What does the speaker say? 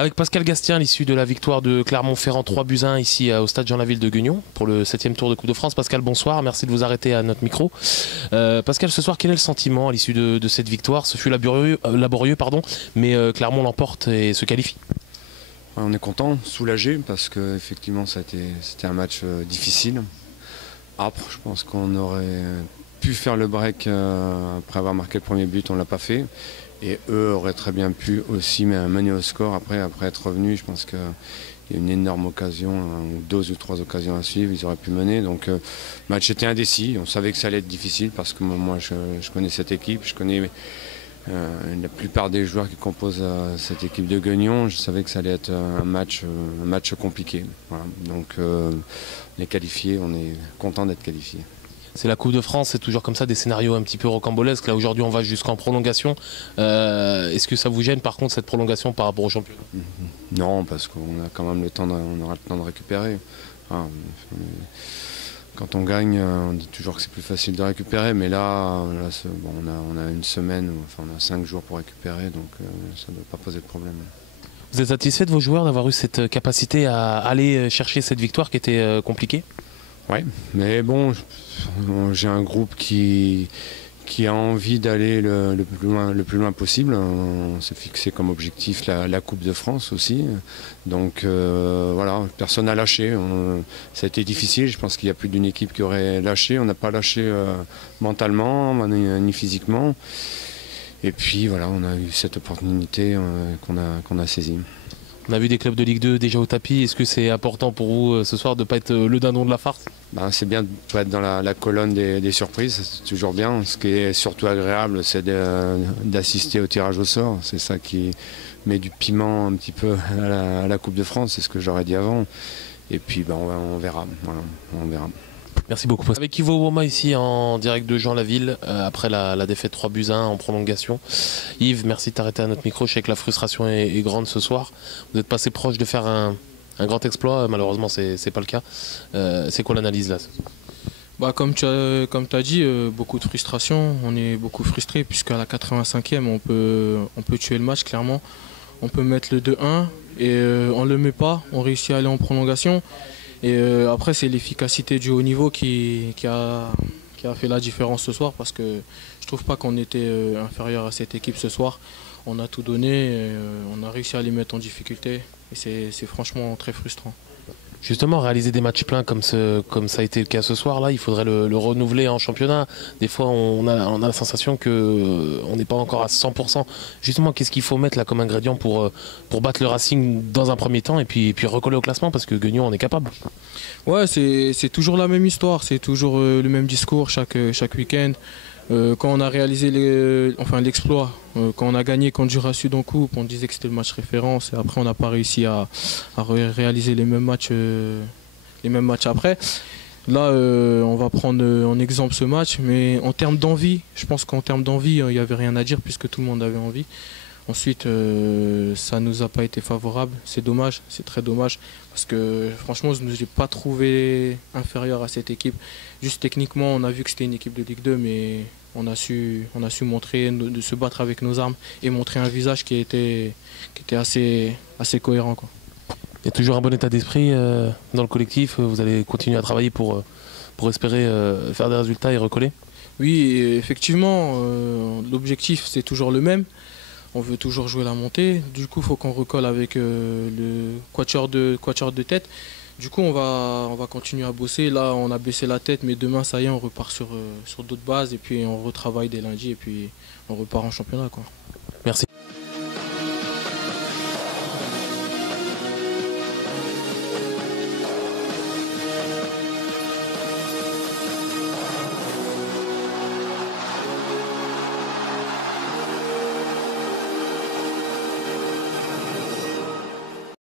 Avec Pascal Gastien, l'issue de la victoire de Clermont-Ferrand 3-1 ici au stade Jean-Laville de Guignon pour le 7e tour de Coupe de France. Pascal, bonsoir, merci de vous arrêter à notre micro. Pascal, ce soir, quel est le sentiment à l'issue de cette victoire? Ce fut laborieux, pardon, mais Clermont l'emporte et se qualifie. On est content, soulagé, parce qu'effectivement c'était un match difficile. Âpre, je pense qu'on aurait pu faire le break après avoir marqué le premier but, on ne l'a pas fait. Et eux auraient très bien pu aussi mener au score après être revenus. Je pense qu'il y a une énorme occasion, deux ou trois occasions à suivre, ils auraient pu mener. Donc le match était indécis, on savait que ça allait être difficile parce que moi je connais cette équipe, je connais la plupart des joueurs qui composent cette équipe de Guignon. Je savais que ça allait être un match compliqué. Voilà. Donc on est qualifiés, on est content d'être qualifiés. C'est la Coupe de France, c'est toujours comme ça, des scénarios un petit peu rocambolesques. Là aujourd'hui on va jusqu'en prolongation. Est-ce que ça vous gêne par contre cette prolongation par rapport au championnat? Non, parce qu'on a quand même on aura le temps de récupérer. Enfin, quand on gagne, on dit toujours que c'est plus facile de récupérer, mais là bon, on a une semaine, enfin on a 5 jours pour récupérer, donc ça ne doit pas poser de problème. Vous êtes satisfait de vos joueurs d'avoir eu cette capacité à aller chercher cette victoire qui était compliquée? Oui, mais bon, j'ai un groupe qui a envie d'aller le plus loin possible. On s'est fixé comme objectif la Coupe de France aussi. Donc voilà, personne n'a lâché. Ça a été difficile, je pense qu'il y a plus d'une équipe qui aurait lâché. On n'a pas lâché mentalement, ni physiquement. Et puis voilà, on a eu cette opportunité qu'on a saisie. On a vu des clubs de Ligue 2 déjà au tapis. Est-ce que c'est important pour vous ce soir de ne pas être le dindon de la farce? C'est bien de ne pas être dans la colonne des surprises, c'est toujours bien. Ce qui est surtout agréable, c'est d'assister au tirage au sort. C'est ça qui met du piment un petit peu à la Coupe de France, c'est ce que j'aurais dit avant. Et puis on verra. Voilà, on verra. Merci beaucoup. Avec Ivo Woma ici en direct de Jean-Laville après la défaite 3-1 en prolongation. Yves, merci de t'arrêter à notre micro. Je sais que la frustration est grande ce soir. Vous êtes passé proche de faire un grand exploit. Malheureusement, c'est pas le cas. C'est quoi l'analyse là? Comme tu as dit, beaucoup de frustration. On est beaucoup frustré puisqu'à la 85e, on peut tuer le match clairement. On peut mettre le 2-1 et on ne le met pas. On réussit à aller en prolongation. Et après, c'est l'efficacité du haut niveau qui a fait la différence ce soir parce que je ne trouve pas qu'on était inférieur à cette équipe ce soir. On a tout donné, on a réussi à les mettre en difficulté et c'est franchement très frustrant. Justement, réaliser des matchs pleins comme ça a été le cas ce soir, là, il faudrait le renouveler en championnat. Des fois, on a la sensation qu'on n'est pas encore à 100%. Justement, qu'est-ce qu'il faut mettre là comme ingrédient pour battre le Racing dans un premier temps et puis recoller au classement parce que Guignon, on est capable. Ouais, c'est toujours la même histoire, c'est toujours le même discours chaque week-end. Quand on a réalisé l'exploit, quand on a gagné contre Jurassud en coupe, on disait que c'était le match référence et après on n'a pas réussi à réaliser les mêmes matchs après. Là, on va prendre en exemple ce match, mais en termes d'envie, je pense qu'en termes d'envie, il n'y avait rien à dire puisque tout le monde avait envie. Ensuite, ça ne nous a pas été favorable. C'est dommage, c'est très dommage. Parce que franchement, je ne nous ai pas trouvé inférieur à cette équipe. Juste techniquement, on a vu que c'était une équipe de Ligue 2, mais on a su montrer, de se battre avec nos armes et montrer un visage qui était assez cohérent, quoi. Il y a toujours un bon état d'esprit dans le collectif. Vous allez continuer à travailler pour espérer faire des résultats et recoller? Oui, effectivement, l'objectif c'est toujours le même. On veut toujours jouer la montée. Du coup, il faut qu'on recolle avec le quatuor de tête. Du coup, on va continuer à bosser. Là, on a baissé la tête, mais demain, ça y est, on repart sur d'autres bases. Et puis, on retravaille dès lundi. Et puis, on repart en championnat, quoi.